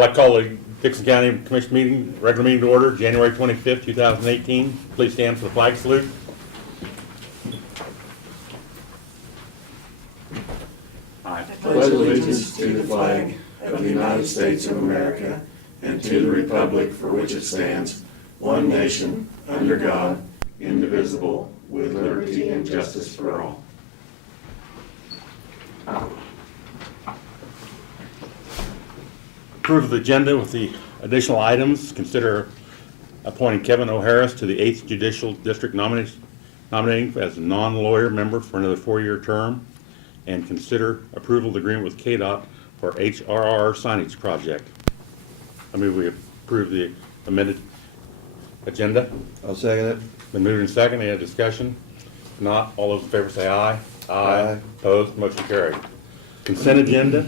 like to call the Dixon County Commission meeting, regular meeting to order, January 25th, 2018. Please stand for the flag salute. I pledge allegiance to the flag of the United States of America and to the republic for which it stands, one nation, under God, indivisible, with liberty and justice for all. approve of the agenda with the additional items. Consider appointing Kevin O'Harris to the 8th Judicial District nominating as a non-lawyer member for another 4-year term, and consider approval of the agreement with KDOT for HRR signage project. I move we approve the amended agenda. I'll second it. Been moved and seconded. Any discussion? If not, all those in favor say aye. Aye. Opposed? Motion carried. Consent agenda.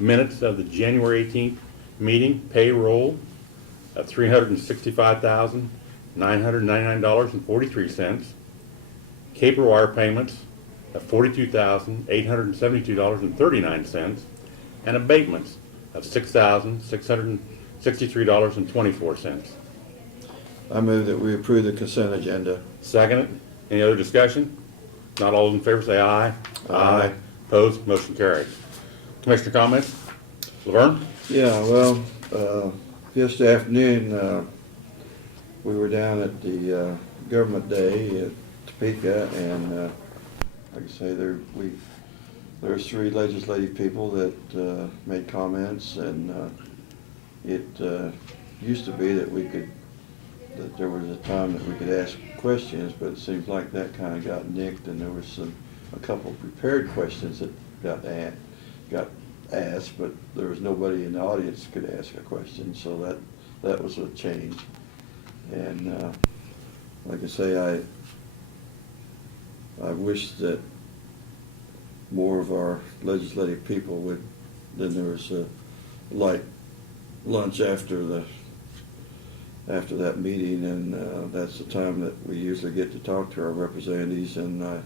Minutes of the January 18th meeting. Payroll of $365,999.43. Cable wire payments of $42,872.39. And abatements of $6,663.24. I move that we approve the consent agenda. Second it. Any other discussion? Not all those in favor say aye. Aye. Opposed? Motion carries. Commissioner comments? Laverne? Yeah, well, yesterday afternoon, we were down at the Government Day at Topeka, and like I say, there's 3 legislative people that made comments, and it used to be that there was a time that we could ask questions, but it seems like that kind of got nicked, and there was a couple of prepared questions that got asked, but there was nobody in the audience could ask a question, so that was a change. And like I say, I wish that more of our legislative people would. Then there was a light lunch after that meeting, and that's the time that we usually get to talk to our representatives. And I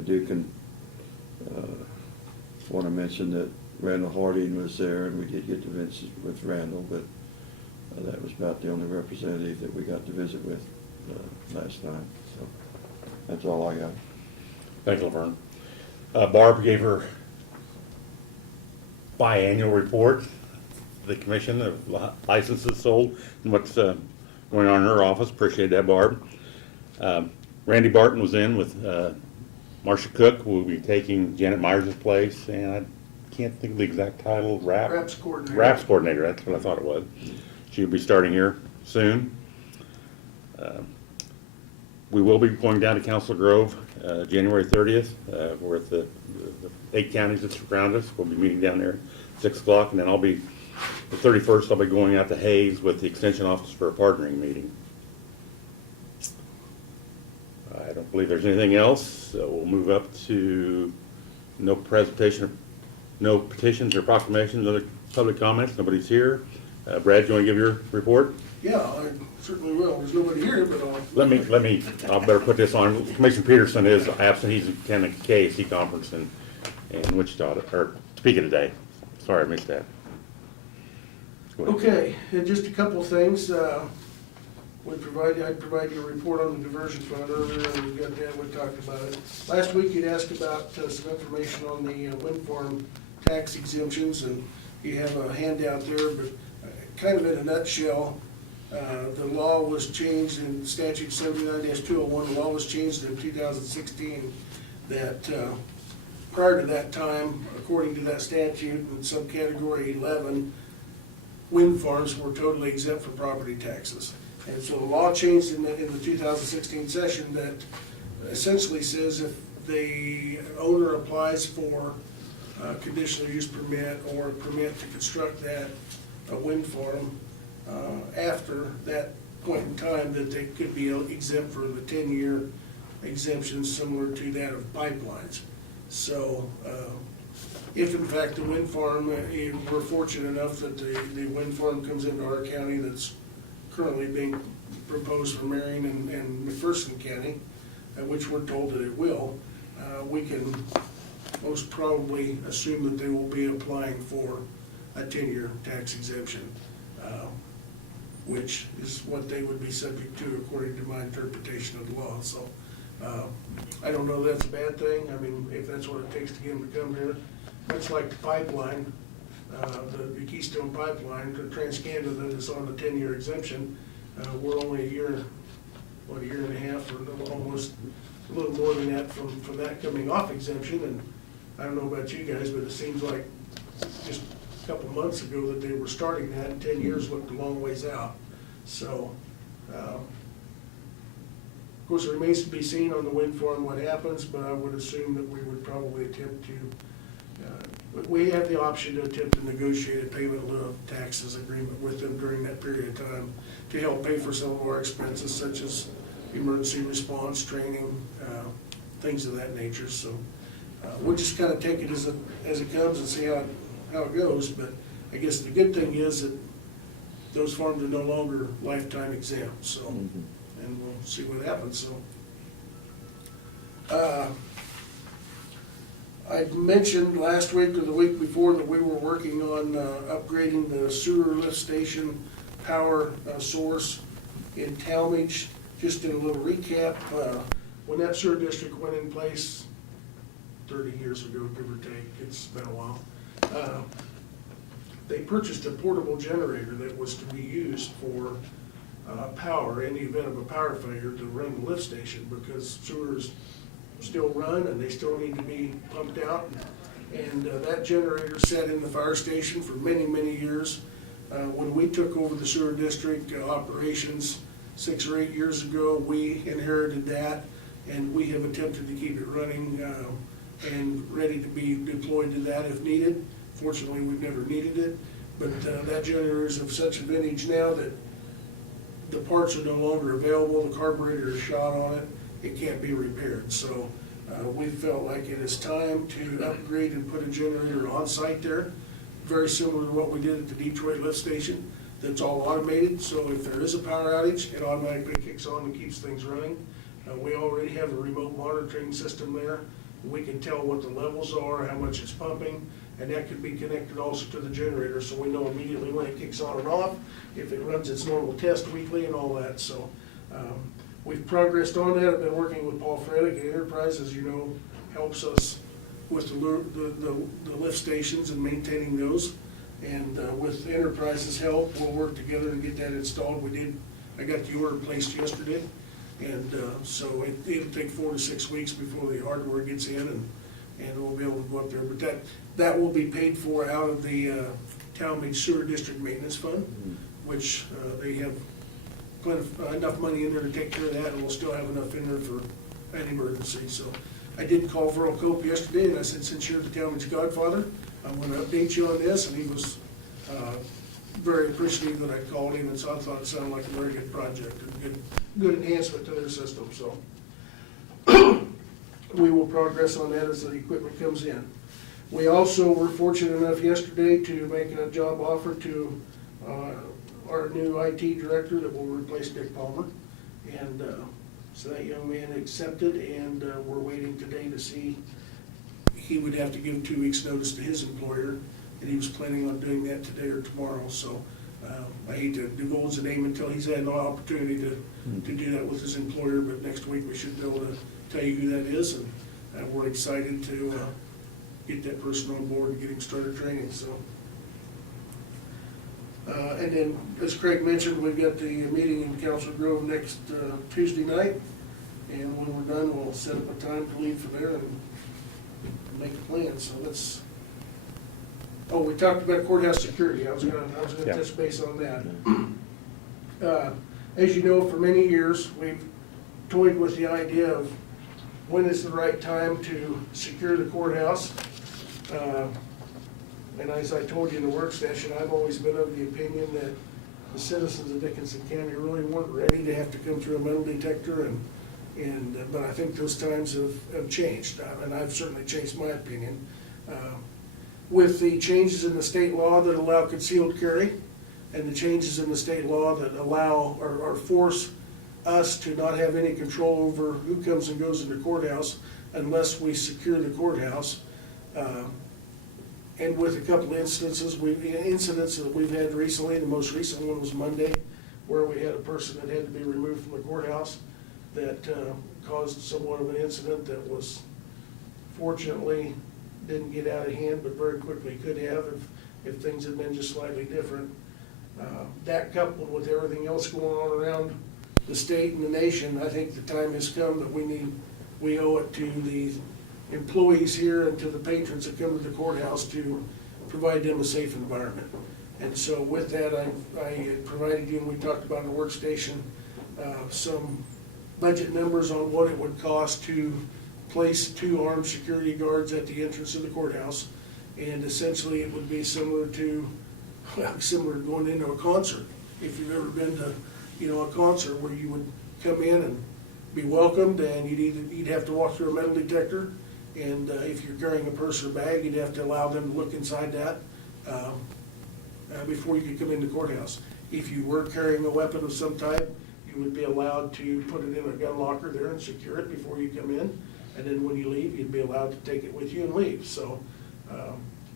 do want to mention that Randall Harding was there, and we did get to visit with Randall, but that was about the only representative that we got to visit with last time. So that's all I got. Thank you, Laverne. Barb gave her biannual report to the commission of licenses sold and what's going on in her office. Appreciate that, Barb. Randy Barton was in with Marcia Cook, who will be taking Janet Myers' place, and I can't think of the exact title. RAPS coordinator. RAPS coordinator, that's what I thought it was. She'll be starting here soon. We will be going down to Council Grove January 30th. We're at the 8 counties that surround us. We'll be meeting down there at 6 o'clock, and then the 31st, I'll be going out to Hayes with the Extension Office for a partnering meeting. I don't believe there's anything else, so we'll move up to no petitions or proclamations, other public comments. Nobody's here. Brad, do you want to give your report? Yeah, I certainly will. There's nobody here, but I'll. I'll better put this on. Commissioner Peterson is absent. He's attending a KAC conference in Wichita, or Topeka today. Sorry, I missed that. Go ahead. Okay, and just a couple of things. I'd provide you a report on the diversion fund earlier, and we got that, we talked about it. Last week you'd asked about some information on the wind farm tax exemptions, and you have a handout there, but kind of in a nutshell, the law was changed in statute 79-201. The law was changed in 2016 that prior to that time, according to that statute in subcategory 11, wind farms were totally exempt from property taxes. And so the law changed in the 2016 session that essentially says if the owner applies for a conditional use permit or a permit to construct that wind farm after that point in time, that they could be exempt for the 10-year exemption similar to that of pipelines. So if in fact the wind farm, we're fortunate enough that the wind farm comes into our county that's currently being proposed for Marion and McPherson County, which we're told that it will, we can most probably assume that they will be applying for a 10-year tax exemption, which is what they would be subject to according to my interpretation of the law. So I don't know that's a bad thing. I mean, if that's what it takes to get them to come here, much like the pipeline, the Keystone Pipeline to TransCanada that is on the 10-year exemption, we're only a year and a half or almost a little more than that from that coming off exemption. And I don't know about you guys, but it seems like just a couple months ago that they were starting that, and 10 years looked a long ways out. So, of course, it remains to be seen on the wind farm what happens, but I would assume that we would probably attempt to, we have the option to attempt to negotiate a payment in lieu of taxes agreement with them during that period of time to help pay for some of our expenses such as emergency response, training, things of that nature. So we'll just kind of take it as it comes and see how it goes. But I guess the good thing is that those farms are no longer lifetime exempt. So, and we'll see what happens. So. I mentioned last week or the week before that we were working on upgrading the sewer lift station power source in Talmadge. Just in a little recap, when that sewer district went in place 30 years ago, give or take, it's been a while, they purchased a portable generator that was to be used for power in the event of a power failure to run the lift station, because sewers still run and they still need to be pumped out. And that generator sat in the fire station for many, many years. When we took over the sewer district operations 6 or 8 years ago, we inherited that, and we have attempted to keep it running and ready to be deployed to that if needed. Fortunately, we've never needed it, but that generator is of such a vintage now that the parts are no longer available, the carburetor is shot on it, it can't be repaired. So we felt like it is time to upgrade and put a generator on site there, very similar to what we did at the Detroit lift station. That's all automated, so if there is a power outage, it automatically kicks on and keeps things running. We already have a remote monitoring system there. We can tell what the levels are, how much it's pumping, and that could be connected also to the generator, so we know immediately when it kicks on and off, if it runs its normal test weekly and all that. So we've progressed on that. I've been working with Paul Freddick at Enterprise, as you know, helps us with the lift stations and maintaining those. And with Enterprise's help, we'll work together to get that installed. I got the order placed yesterday, and so it'll take 4 to 6 weeks before the hardware gets in, and we'll be able to go up there. But that will be paid for out of the Talmadge Sewer District Maintenance Fund, which they have enough money in there to take care of that, and we'll still have enough in there for an emergency. So I did call Verl Cope yesterday, and I said, since you're the Talmadge godfather, I'm going to update you on this, and he was very appreciative that I called him, and so I thought it sounded like a very good project, and good enhancement to their system. So we will progress on that as the equipment comes in. We also were fortunate enough yesterday to make a job offer to our new IT director that will replace Dick Palmer, and so that young man accepted, and we're waiting today to see. He would have to give 2 weeks' notice to his employer, and he was planning on doing that today or tomorrow. So I hate to divulge the name until he's had an opportunity to do that with his employer, but next week we should be able to tell you who that is, and we're excited to get that person on board and get him started training. So, and then, as Craig mentioned, we've got the meeting in Council Grove next Tuesday night, and when we're done, we'll set up a time to leave for there and make a plan. So let's. Oh, we talked about courthouse security. I was gonna touch base on that. As you know, for many years we've toyed with the idea of when is the right time to secure the courthouse. And as I told you in the work session, I've always been of the opinion that the citizens of Dickinson County really weren't ready to have to come through a metal detector, but I think those times have changed, and I've certainly changed my opinion. With the changes in the state law that allow concealed carry, and the changes in the state law that allow or force us to not have any control over who comes and goes in the courthouse unless we secure the courthouse, And with a couple of incidents that we've had recently, the most recent one was Monday, where we had a person that had to be removed from the courthouse that caused somewhat of an incident that was fortunately didn't get out of hand, but very quickly could have if things had been just slightly different. That coupled with everything else going on around the state and the nation, I think the time has come that we owe it to the employees here and to the patrons that come to the courthouse to provide them a safe environment. And so with that, I provided you, and we talked about in the workstation, some budget numbers on what it would cost to place 2 armed security guards at the entrance of the courthouse. And essentially it would be similar to going into a concert. If you've ever been to, a concert where you would come in and be welcomed, and you'd have to walk through a metal detector, and if you're carrying a purse or bag, you'd have to allow them to look inside that before you could come in the courthouse. If you were carrying a weapon of some type, you would be allowed to put it in a gun locker there and secure it before you come in, and then when you leave, you'd be allowed to take it with you and leave. So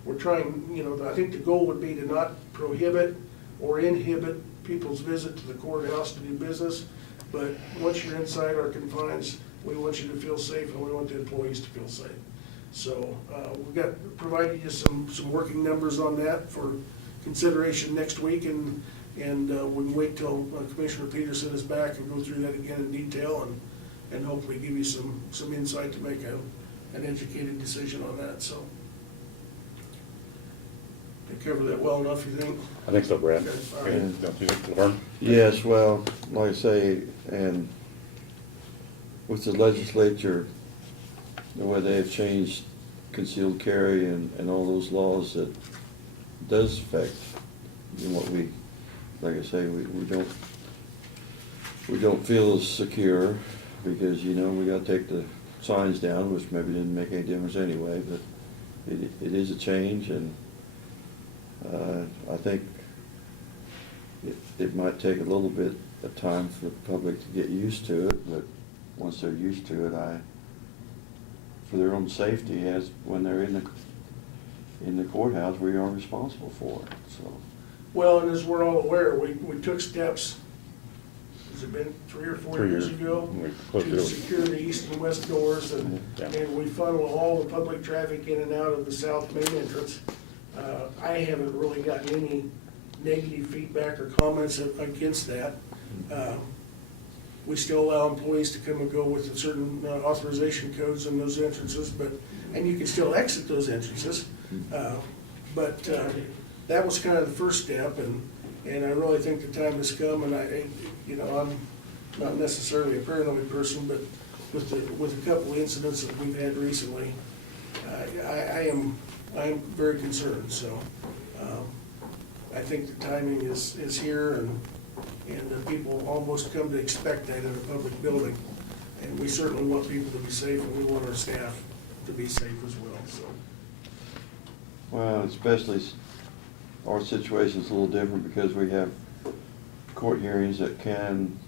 we're trying, I think the goal would be to not prohibit or inhibit people's visit to the courthouse to do business, but once you're inside our confines, we want you to feel safe, and we want the employees to feel safe. So we've provided you some working numbers on that for consideration next week, and we can wait till Commissioner Peterson is back and go through that again in detail, and hopefully give you some insight to make an educated decision on that. So they cover that well enough, you think? I think so, Brad. Okay, all right. Okay, don't you think, Lauren? Yes, well, like I say, and with the legislature, the way they have changed concealed carry and all those laws, that does affect, what we, like I say, we don't feel as secure, because, we gotta take the signs down, which maybe didn't make any difference anyway, but it is a change, and I think it might take a little bit of time for the public to get used to it, but once they're used to it, for their own safety, as when they're in the courthouse, we are responsible for it, so. Well, and as we're all aware, we took steps, has it been 3 or 4 years ago? We closed To it. secure the east and west doors, and we funnel all the public traffic in and out of the south main entrance. I haven't really gotten any negative feedback or comments against that. We still allow employees to come and go with certain authorization codes in those entrances, and you can still exit those entrances. But that was kind of the first step, and I really think the time has come, and I'm not necessarily a paranoid person, but with a couple of incidents that we've had recently, I am very concerned. So I think the timing is here, and the people almost come to expect that in a public building. And we certainly want people to be safe, and we want our staff to be safe as well. So. Well, especially our situation's a little different because we have court hearings that can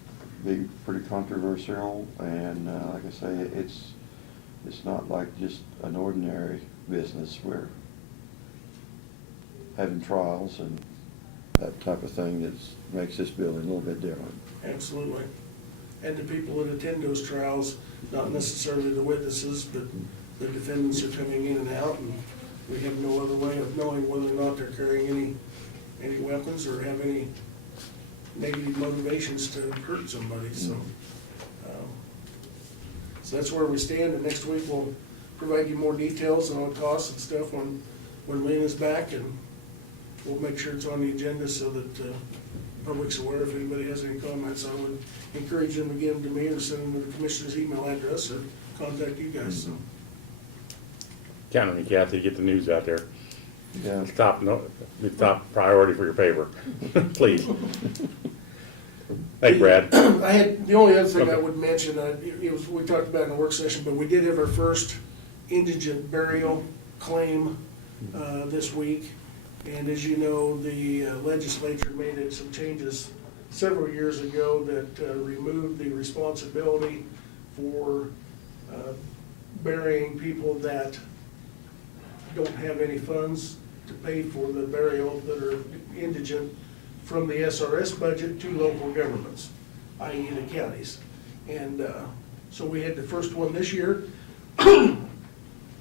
be pretty controversial, and like I say, it's not like just an ordinary business. We're having trials and that type of thing that makes this building a little bit different. Absolutely. And the people that attend those trials, not necessarily the witnesses, but the defendants are coming in and out, and we have no other way of knowing whether or not they're carrying any weapons or have any negative motivations to hurt somebody. So that's where we stand, and next week we'll provide you more details on costs and stuff when Lena's back, and we'll make sure it's on the agenda so that the public's aware. If anybody has any comments, I would encourage them to give them to me or send them to the commissioner's email address or contact you guys. So. Count on you, Kathy, to get the news out there. Yeah. The top priority for your paper, please. Hey, Brad. I had, the only other thing I Okay. would mention, we talked about in the work session, but we did have our first indigent burial claim this week. And as you know, the legislature made some changes several years ago that removed the responsibility for burying people that don't have any funds to pay for the burial that are indigent from the SRS budget to local governments, i.e. the counties. And so we had the first one this year.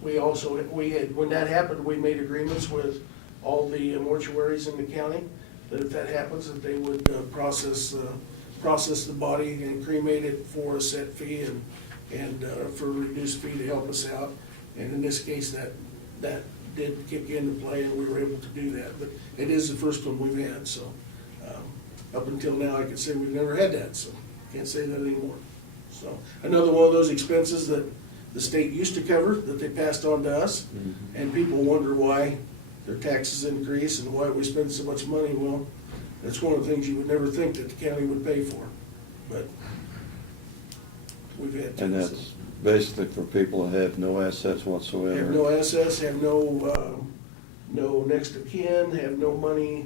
We had, when that happened, we made agreements with all the mortuaries in the county, that if that happens, that they would process the body and cremate it for a set fee and for a reduced fee to help us out. And in this case, that did kick into play, and we were able to do that. But it is the first one we've had, so up until now, I can say we've never had that, so can't say that anymore. So another one of those expenses that the state used to cover, that they passed on to us, and people wonder why their taxes increase and why we spend so much money. Well, that's one of the things you would never think that the county would pay for, but we've had to. And that's basically for people that have no assets whatsoever. Have no assets, have no next of kin, have no money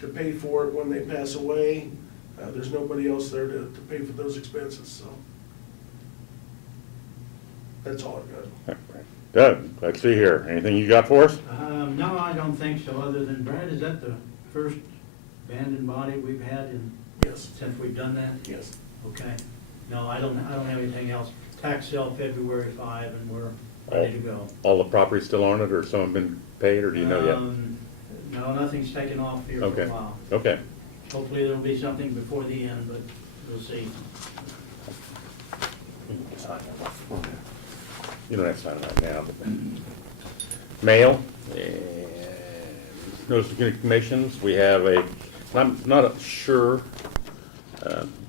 to pay for it when they pass away. There's nobody else there to pay for those expenses, so. That's all I've got. Doug, let's see here. Anything you got for us? No, I don't think so, other than, Brad, is that the first abandoned body we've had Yes, since we've done that? yes. Okay. No, I don't have anything else. Tax sale February 5, and we're ready to go. All the property still on it, or some have been paid, or do you know yet? No, nothing's taken off here for Okay. a while. Okay. Hopefully there'll be something before the end, but we'll see. You don't have to sign it right now, but mail, notice of commissions, we have I'm not sure,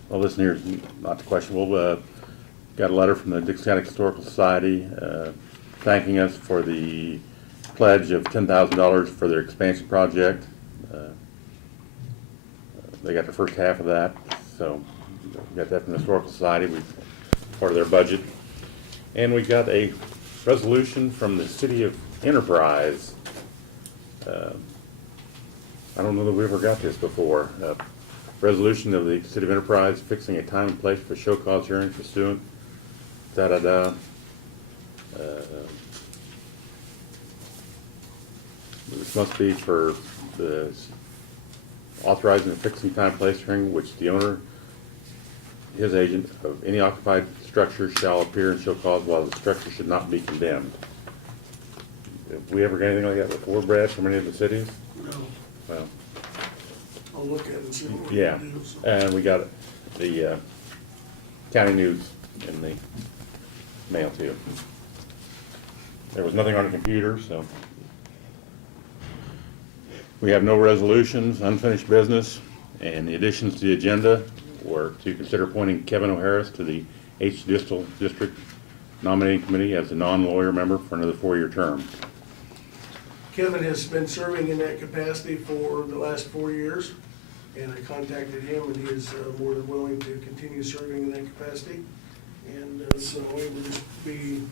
well, this here is not questionable, got a letter from the Dix County Historical Society, thanking us for the pledge of $10,000 for their expansion project. They got the first half of that, so we got that from the Historical Society, part of their budget. And we got a resolution from the City of Enterprise. I don't know that we ever got this before. Resolution of the City of Enterprise fixing a time and place for show cause hearing pursuant, da-da-da. This must be for the authorizing the fixing time and place hearing which the owner, his agent of any occupied structure shall appear and show cause while the structure should not be condemned. Have we ever got anything like that before, Brad, from any of the cities? No, Well, I'll look at it and see what we yeah, can do. So. and we got the county news in the mail too. There was nothing on the computer, so. We have no resolutions, unfinished business, and the additions to the agenda were to consider appointing Kevin O'Harris to the 8th District Nominating Committee as a non-lawyer member for another 4-year term. Kevin has been serving in that capacity for the last 4 years, and I contacted him, and he is more than willing to continue serving in that capacity. And so it would just be,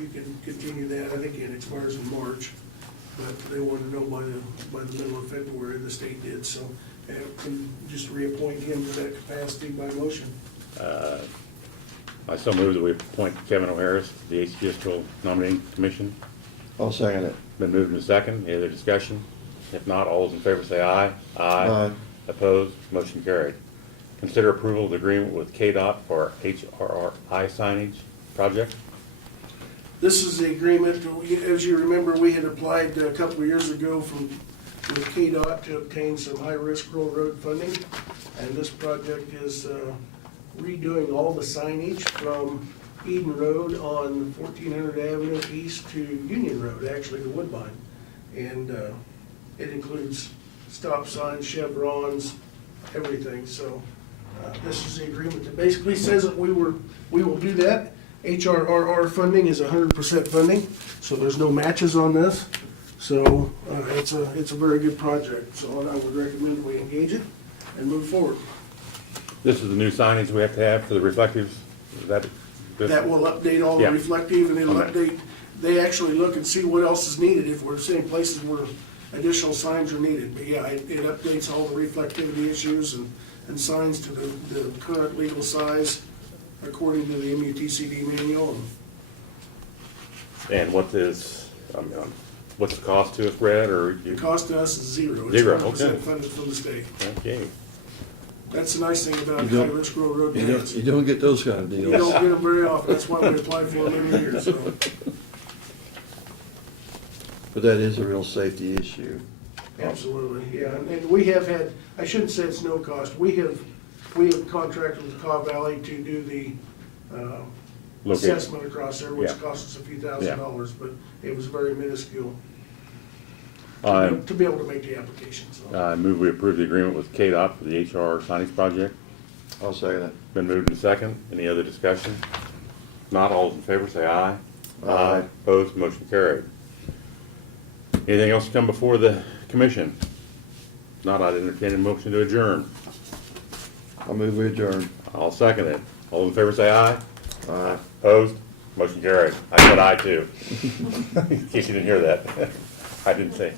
you can continue that. I think it expires in March, but they wanted to know by the middle of February, the state did, so can just reappoint him to that capacity by motion. I so move that we appoint Kevin O'Harris to the 8th District Nominating Commission. I'll second it. Been moved in second. Any other discussion? If not, all those in favor say aye. Aye. Opposed? Motion carried. Consider approval of the agreement with KDOT for HRRI signage project. This is the agreement, as you remember, we had applied a couple of years ago with KDOT to obtain some high-risk rural road funding. And this project is redoing all the signage from Eden Road on 1400 Avenue East to Union Road, actually to Woodbine. And it includes stop signs, chevrons, everything. So this is the agreement that basically says that we will do that. HRRR funding is 100% funding, so there's no matches on this. So it's a very good project. So I would recommend we engage it and move forward. This is the new signage we have to have for the reflectives. Is that this? That will update all the Yeah. reflective, and it'll Okay. update, they actually look and see what else is needed if we're seeing places where additional signs are needed. But yeah, it updates all the reflectivity issues and signs to the current legal size according to the MUTCD manual. And what is, What's the cost to us, Brad, or The you? cost to us is zero. Zero, It's 100% okay. funded from the state. Okay. That's the nice thing about You High don't- Rich Grove Road You grants. don't, you don't get those kind of You don't deals. get them very often, that's why we apply for them every year, so. But that is a real safety issue. Absolutely, yeah, and we have had, I shouldn't say it's no cost, we have contracted with Caw Valley to do the Location. assessment across there, which Yeah. cost us a few Yeah. $1,000s, but it was very minuscule I to be able to make the application, so. I move we approve the agreement with KDOT for the HR signage project. I'll say that. Been moved and second. Any other discussion? Not all those in favor, say aye. Aye. Opposed, motion carried. Anything else to come before the commission? Not, I'd entertain a motion to adjourn. I'll move we adjourn. I'll second it. All in favor, say aye. Aye. Opposed, motion carried. I said aye too. In case you didn't hear that. I didn't say.